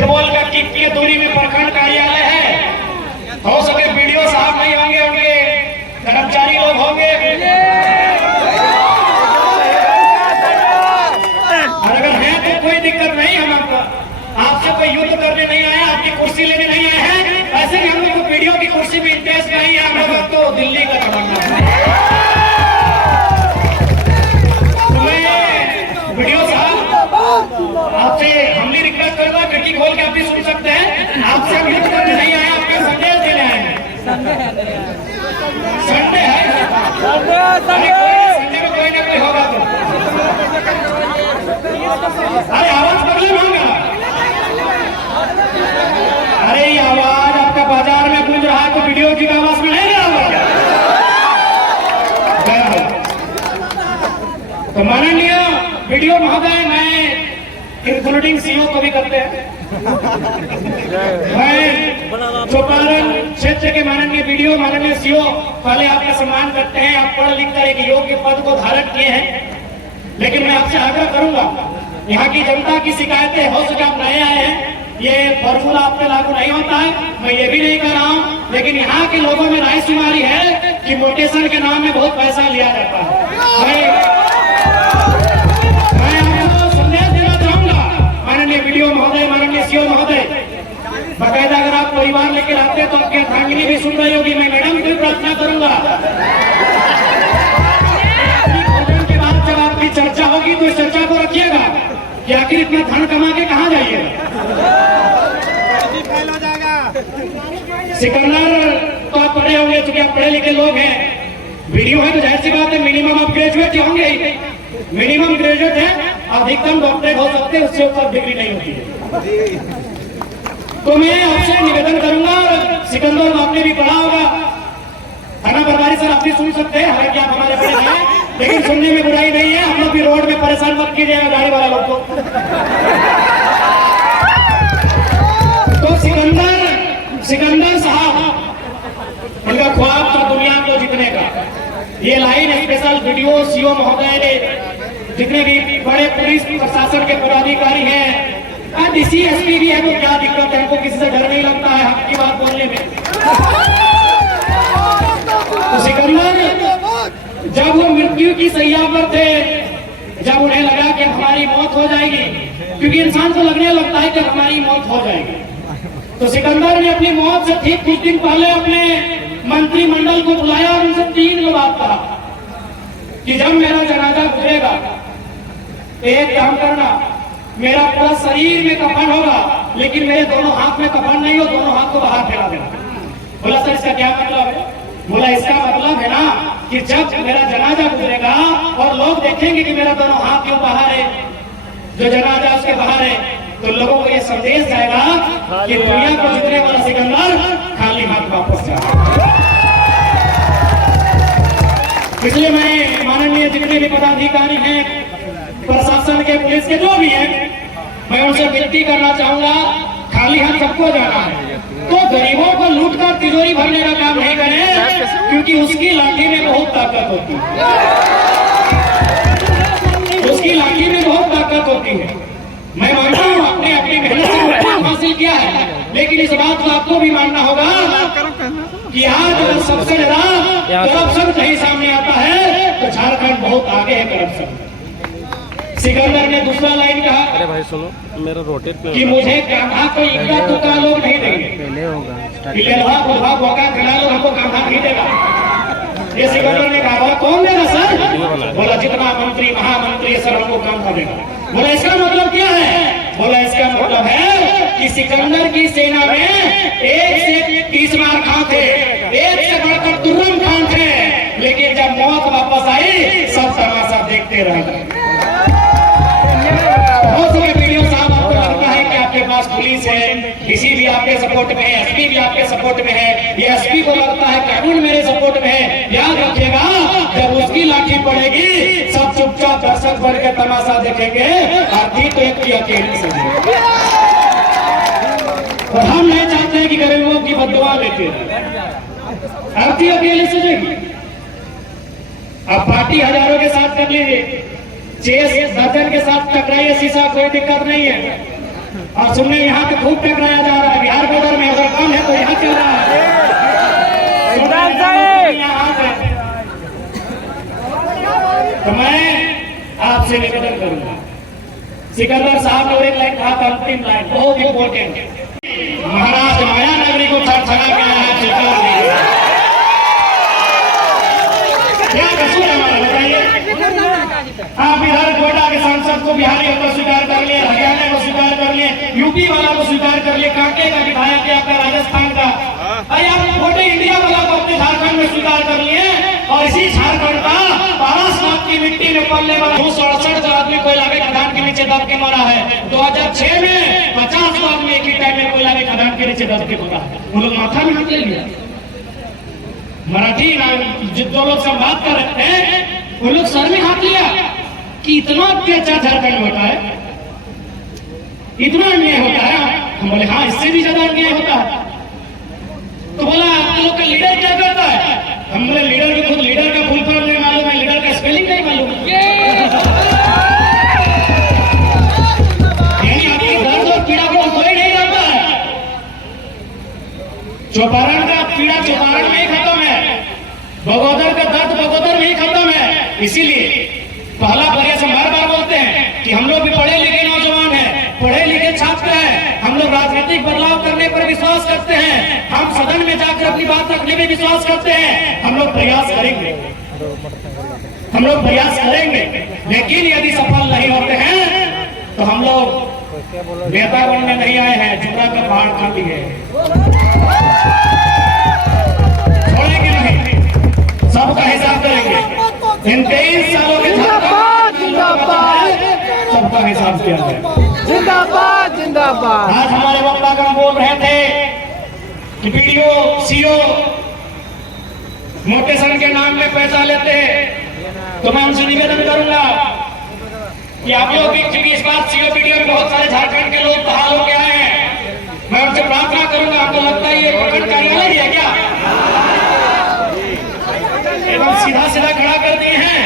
Football का kick की दूरी में प्रखंड कार्यालय है। हो सके वीडियो साहब नहीं होंगे, उनके कर्मचारी लोग होंगे। और अगर है तो कोई दिक्कत नहीं, हम आपसे कोई युद्ध करने नहीं आए, आपकी कुर्सी लेने नहीं आए हैं। ऐसे भी हम लोग को वीडियो की कुर्सी में इंटरेस्ट नहीं है, हम लोग तो दिल्ली का तमन्ना है। वीडियो साहब आपसे हमने रिक्वेस्ट करूंगा, खिड़की खोल के आप भी सुन सकते हैं। आपसे हम युद्ध करने नहीं आए, आपके संदेश देने आए हैं। संडे है, संडे में कोई ना कोई होगा तो। अरे आवाज बदले मांगा, अरे ये आवाज आपका बाजार में गूंज रहा है तो वीडियो की आवाज में नहीं रहा क्या? तो माननीय वीडियो महोदय, मैं इंक्लूडिंग सीओ को भी करते हैं, मैं चौपारण क्षेत्र के माननीय वीडियो, माननीय सीओ पहले आपका सम्मान करते हैं। आप पढ़ लिख कर एक योग्य पद को धारण किए हैं, लेकिन मैं आपसे आग्रह करूंगा, यहाँ की जनता की शिकायतें, हो सके आप नए आए हैं, ये फॉर्मूला आप पे लागू नहीं होता है, मैं ये भी नहीं कर रहा हूँ, लेकिन यहाँ के लोगों में रायशुमारी है कि मोटेशन के नाम में बहुत पैसा लिया जाता है। वीडियो महोदय, माननीय सीओ महोदय, बाकायदा अगर आप परिवार लेकर आते हैं तो आपकी अर्धांगिनी भी सुन रही होगी। मैं मैडम की प्रार्थना करूंगा भोजन के बाद जब आपकी चर्चा होगी तो इस चर्चा को रखिएगा कि आखिर इतना धन कमा के कहाँ जाइए। सिकंदर तो आप पढ़े होंगे, चूंकि आप पढ़े लिखे लोग हैं, वीडियो है तो जाहिर सी बात है मिनिमम आप ग्रेजुएट होंगे ही, मिनिमम ग्रेजुएट है, अधिकतम डॉक्टरेट हो सकते हैं, उससे ऊपर डिग्री नहीं होती है। तो मैं आपसे निवेदन करूंगा, सिकंदर आपने भी पढ़ा होगा, थाना प्रभारी सर आप भी सुन सकते हैं, हालांकि आप हमारे बड़े हैं, लेकिन सुनने में बुराई नहीं है। हम लोग भी रोड में परेशान मत कीजिएगा गाड़ी वाला लोग को। तो सिकंदर साहब, उनका ख्वाब था दुनिया को जीतने का। ये लाइन स्पेशल वीडियो सीओ महोदय ने, जितने भी बड़े पुलिस प्रशासन के पदाधिकारी हैं, डीसीएसपी भी है, तो क्या दिक्कत है, हमको किसी से डर नहीं लगता है हक की बात बोलने में। तो सिकंदर जब वो मृत्यु की सैया पर थे, जब उन्हें लगा कि हमारी मौत हो जाएगी, क्योंकि इंसान को लगने लगता है कि हमारी मौत हो जाएगी, तो सिकंदर ने अपनी मौत से ठीक कुछ दिन पहले अपने मंत्रिमंडल को बुलाया और उनसे 3 बात कहा कि जब मेरा जनाजा गुजरेगा एक काम करना, मेरा पूरा शरीर में कफन होगा, लेकिन मेरे दोनों हाथ में कफन नहीं हो, दोनों हाथ को बाहर फैला देना। बोला सर इसका क्या मतलब है? बोला इसका मतलब है ना कि जब मेरा जनाजा गुजरेगा और लोग देखेंगे कि मेरा दोनों हाथ क्यों बाहर है, जो जनाजा उसके बाहर है, तो लोगों को यह संदेश जाएगा कि दुनिया को जीतने वाला सिकंदर खाली हाथ वापस जाएगा। इसलिए मैं माननीय जितने भी पदाधिकारी हैं, प्रशासन के, पुलिस के, जो भी हैं, मैं उनसे विनती करना चाहूंगा, खाली हाथ सबको जाना है, तो गरीबों को लूटकर तिजोरी भरने का काम नहीं करें, क्योंकि उसकी लाठी में बहुत ताकत होती है, उसकी लाठी में बहुत ताकत होती है। मैं मानता हूँ आपने अपनी मेहनत से मुकाम हासिल किया है, लेकिन इस बात को आपको भी मानना होगा कि आज सबसे ज्यादा करप्शन कहीं सामने आता है तो झारखंड बहुत आगे है करप्शन। सिकंदर ने दूसरा लाइन कहा, अरे भाई सुनो मेरा रोटेट पे कि मुझे कान्हा को इक्का तुक्का लोग नहीं देंगे, पहले होगा हमको कान्हा नहीं देगा। ये सिकंदर ने कहा, कौन देगा सर? बोला जितना मंत्री महामंत्री सब हमको कान्हा देगा। बोला इसका मतलब क्या है? बोला इसका मतलब है कि सिकंदर की सेना में 1 से 30 मार खां थे, 1 से बढ़कर तुर्रम खान थे, लेकिन जब मौत वापस आई सब तमाशा देखते रह गए। बहुत सारे वीडियो साहब आपको लगता है कि आपके पास पुलिस है, डीसी भी आपके सपोर्ट में है, एसपी भी आपके सपोर्ट में है, ये एसपी को लगता है कानून मेरे सपोर्ट में है। याद रखिएगा, जब उसकी लाठी पड़ेगी सब चुपचाप दर्शक बन के तमाशा देखेंगे, आरती तो एक की अकेली से। और हम नहीं चाहते कि गरीबों की बददुआ लेते आरती अकेले से देगी। अब पार्टी हजारों के साथ कर लीजिए, चेस दर्जन के साथ टकराइए, शीशा कोई दिक्कत नहीं है, और सुनने यहाँ पे खूब टकराया जा रहा है। बिहार बॉर्डर में अगर कम है तो यहाँ चल रहा है। तो मैं आपसे निवेदन करूंगा, सिकंदर साहब ने एक लाइन कहा था, अंतिम लाइन बहुत इंपॉर्टेंट, महाराज माया नगरी को थरथरा के आया है चित्तौड़ में। क्या कसूर है हमारा बताइए? आप इधर गोड्डा के सांसद को बिहारी को स्वीकार कर लिए, हरियाणा को स्वीकार कर लिए, यूपी वाला को स्वीकार कर लिए, कांके का विधायक है आपका राजस्थान का, भाई आप पूरे इंडिया वाला को अपने झारखंड में स्वीकार कर लिए। और इसी झारखंड का 12 की मिट्टी में पलने वाला 268 आदमी कोयला के खदान के नीचे दब के मरा है। 2006 में 50 आदमी एक ही टाइम में कोयला के खदान के नीचे दब के मरा है। वो लोग माथा में हाथ ले लिया। मराठी जो लोग संवाद कर रहे हैं वो लोग सर में हाथ लिया कि इतना अत्याचार झारखंड में होता है, इतना अन्याय होता है। हम बोले हाँ, इससे भी ज्यादा अन्याय होता है। तो बोला आप लोग का लीडर क्या करता है? हम बोले लीडर भी खुद लीडर का फुल फॉर्म नहीं मालूम है, लीडर का स्पेलिंग नहीं मालूम। यानी आपकी दर्द और पीड़ा को कोई नहीं जानता है। चौपारण का पीड़ा चौपारण में ही खत्म है, बगोदर का दर्द बगोदर में ही खत्म है। इसीलिए पहला प्रयास हम हर बार बोलते हैं कि हम लोग भी पढ़े लिखे नौजवान हैं, पढ़े लिखे छात्र हैं, हम लोग राजनीतिक बदलाव करने पर विश्वास करते हैं, हम सदन में जाकर अपनी बात रखने में विश्वास करते हैं। हम लोग प्रयास करेंगे, हम लोग प्रयास करेंगे, लेकिन यदि सफल नहीं होते हैं तो हम लोग नेता बनने नहीं आए हैं, जुड़ा का पहाड़ खा लिए, छोड़ेंगे नहीं, सबका हिसाब करेंगे। इन 23 सालों के सबका हिसाब किया जाए। जिंदाबाद जिंदाबाद। आज हमारे वक्तागण बोल रहे थे कि वीडियो सीओ मोटेशन के नाम में पैसा लेते हैं, तो मैं उनसे निवेदन करूंगा कि आप लोग भी इस बार सीओ वीडियो में बहुत सारे झारखंड के लोग बहाल होकर आए हैं, मैं उनसे प्रार्थना करूंगा। आपको लगता है ये प्रखंड कार्यालय है क्या? एकदम सीधा सीधा खड़ा कर दिए हैं।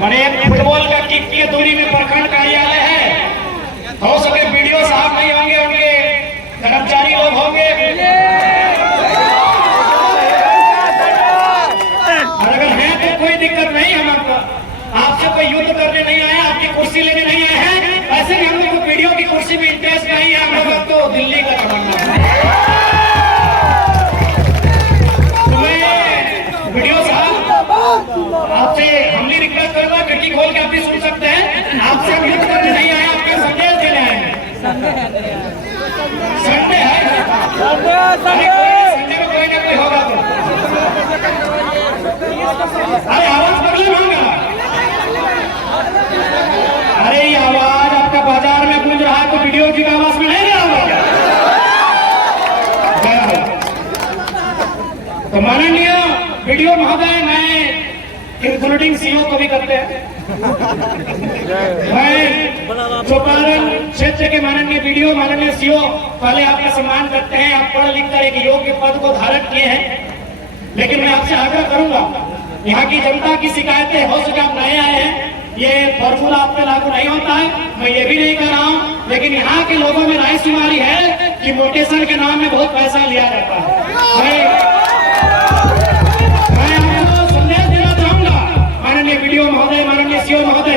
बड़े फुटबॉल का किक की दूरी में प्रखंड कार्यालय है। हो सके वीडियो साहब नहीं होंगे, उनके कर्मचारी लोग होंगे। और अगर है तो कोई दिक्कत नहीं है, हमको आपसे कोई युद्ध करने नहीं आया, आपकी कुर्सी लेने नहीं आए हैं। ऐसे भी हम लोग को वीडियो की कुर्सी में इंटरेस्ट नहीं है, हम लोग तो दिल्ली का तमन्ना है। वीडियो साहब आपसे हमने रिक्वेस्ट करूंगा, खिड़की खोल के आप भी सुन सकते हैं। आपसे हम युद्ध करने नहीं आए, आपके संदेश देने आए हैं। संडे है, संडे में कोई ना कोई होगा तो अरे आवाज बदले होगा। अरे ये आवाज आपका बाजार में गूंज रहा है तो वीडियो की आवाज में नहीं होगा। तो माननीय वीडियो महोदय, मैं इंक्लूडिंग सीओ को भी करते हैं, मैं चौपारण क्षेत्र के माननीय वीडियो माननीय सीओ पहले आपका सम्मान करते हैं। आप पढ़ लिख कर एक योग्य पद को धारण किए हैं, लेकिन मैं आपसे आग्रह करूंगा, यहाँ की जनता की शिकायतें हो सके आप नए आए हैं, ये फॉर्मूला आप पे लागू नहीं होता है, मैं ये भी नहीं कर रहा हूँ, लेकिन यहाँ के लोगों में राय शुमारी है कि मोटेशन के नाम में बहुत पैसा लिया जाता है। वीडियो महोदय, माननीय सीओ महोदय,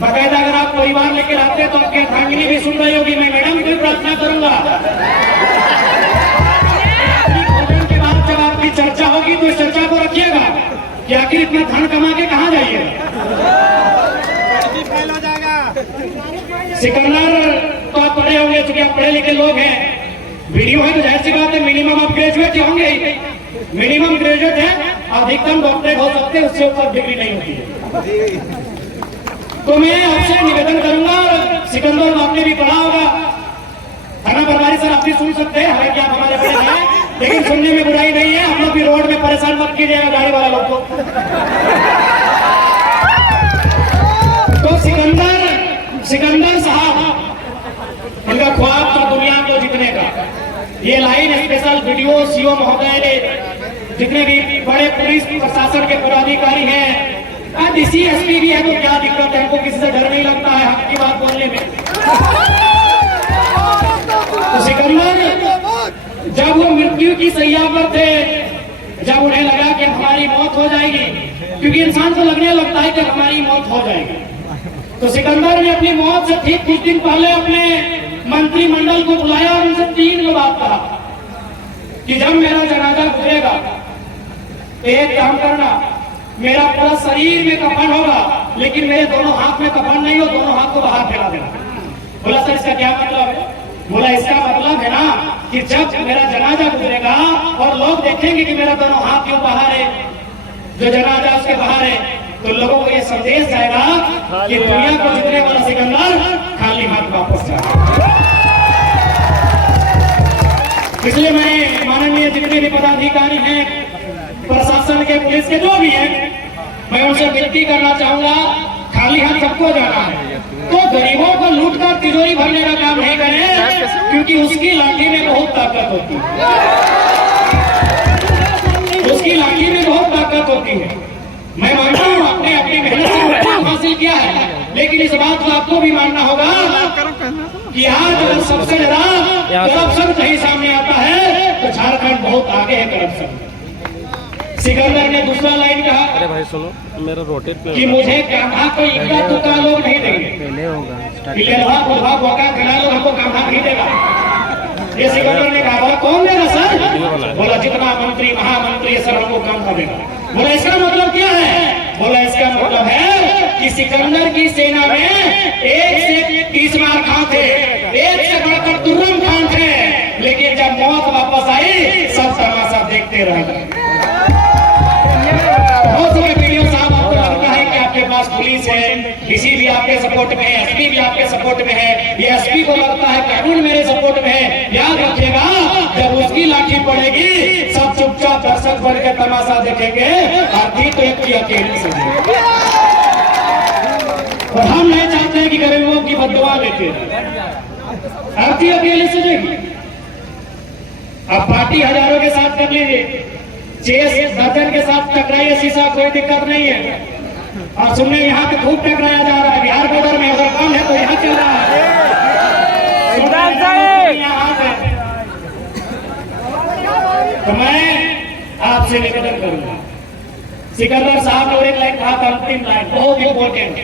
बकायदा अगर आप परिवार लेकर आते हैं तो आपकी अर्धांगिनी भी सुन रही होगी, मैं मैडम को प्रार्थना करूंगा भोजन के बाद जब आपकी चर्चा होगी तो इस चर्चा को रखिएगा कि आखिर इतना धन कमा के कहाँ जाइए। सिकंदर तो आप पढ़े होंगे, चूंकि आप पढ़े लिखे लोग हैं, वीडियो है तो जाहिर सी बात है मिनिमम आप ग्रेजुएट होंगे ही, मिनिमम ग्रेजुएट है, अधिकतम डॉक्टरेट हो सकते हैं, उससे ऊपर डिग्री नहीं होती है। तो मैं आपसे निवेदन करूंगा, सिकंदर आपने भी पढ़ा होगा, थाना प्रभारी सर आप भी सुन सकते हैं, हालांकि आप हमारे बड़े हैं, लेकिन सुनने में बुराई नहीं है। हम लोग भी रोड में परेशान मत कीजिएगा गाड़ी वाला लोग को। तो सिकंदर साहब, उनका ख्वाब था दुनिया को जीतने का। ये लाइन स्पेशल वीडियो सीओ महोदय ने, जितने भी बड़े पुलिस प्रशासन के पदाधिकारी हैं, डीसी एसपी भी है तो क्या दिक्कत है, हमको किसी से डर नहीं लगता है हक की बात बोलने में। तो सिकंदर जब वो मृत्यु की सैया पर थे, जब उन्हें लगा कि हमारी मौत हो जाएगी, क्योंकि इंसान को लगने लगता है कि हमारी मौत हो जाएगी, तो सिकंदर ने अपनी मौत से ठीक कुछ दिन पहले अपने मंत्रिमंडल को बुलाया और उनसे 3 बात कहा कि जब मेरा जनाजा गुजरेगा तो एक काम करना, मेरा पूरा शरीर में कफन होगा लेकिन मेरे दोनों हाथ में कफन नहीं हो, दोनों हाथ को बाहर फैला देना। बोला सर इसका क्या मतलब है? बोला इसका मतलब है ना कि जब मेरा जनाजा गुजरेगा और लोग देखेंगे कि मेरा दोनों हाथ क्यों बाहर है, जो जनाजा उसके बाहर है, तो लोगों को ये संदेश जाएगा कि दुनिया को जीतने वाला सिकंदर खाली हाथ वापस जाएगा। इसलिए मैं माननीय जितने भी पदाधिकारी हैं, प्रशासन के, पुलिस के, जो भी हैं, मैं उनसे विनती करना चाहूंगा, खाली हाथ सबको जाना है तो गरीबों को लूटकर तिजोरी भरने का काम नहीं करें, क्योंकि उसकी लाठी में बहुत ताकत होती है, उसकी लाठी में बहुत ताकत होती है। मैं मानता हूँ आपने अपनी मेहनत से मुकाम हासिल किया है, लेकिन इस बात को आपको भी मानना होगा कि आज अगर सबसे ज्यादा करप्शन कहीं सामने आता है तो झारखंड बहुत आगे है करप्शन। सिकंदर ने दूसरा लाइन कहा, अरे भाई सुनो मेरा रोटेट पे कि मुझे कान्हा को इक्का दुक्का लोग नहीं देंगे, पहले होगा लोग हमको कान्हा नहीं देगा। ये सिकंदर ने कहा, बोला कौन देगा सर? बोला जितना मंत्री महामंत्री ये सब हमको कान्हा देगा। बोला इसका मतलब क्या है? बोला इसका मतलब है कि सिकंदर की सेना में 1 से 30 मार खां थे, 1 से बढ़कर तुर्रम खान थे, लेकिन जब मौत वापस आई सब तमाशा देखते रह गए। बहुत सारे वीडियो साहब आपको लगता है कि आपके पास पुलिस है, किसी भी आपके सपोर्ट में है, एसपी भी आपके सपोर्ट में है, ये एसपी को लगता है कानून मेरे सपोर्ट में है। याद रखिएगा जब उसकी लाठी पड़ेगी सब चुपचाप दर्शक बन के तमाशा देखेंगे, आरती तो एक अकेले से देंगे। और हम नहीं चाहते हैं कि गरीबों की बददुआ लेते आरती अकेले से देगी। अब पार्टी हजारों के साथ कर लीजिए, चेस दर्जन के साथ टकराइए, शीशा कोई दिक्कत नहीं है। और सुनने यहाँ पे खूब टकराया जा रहा है, बिहार बॉर्डर में अगर काम है तो यहाँ चल रहा है। तो मैं आपसे निवेदन करूंगा, सिकंदर साहब ने एक लाइन कहा था, अंतिम लाइन बहुत इंपॉर्टेंट,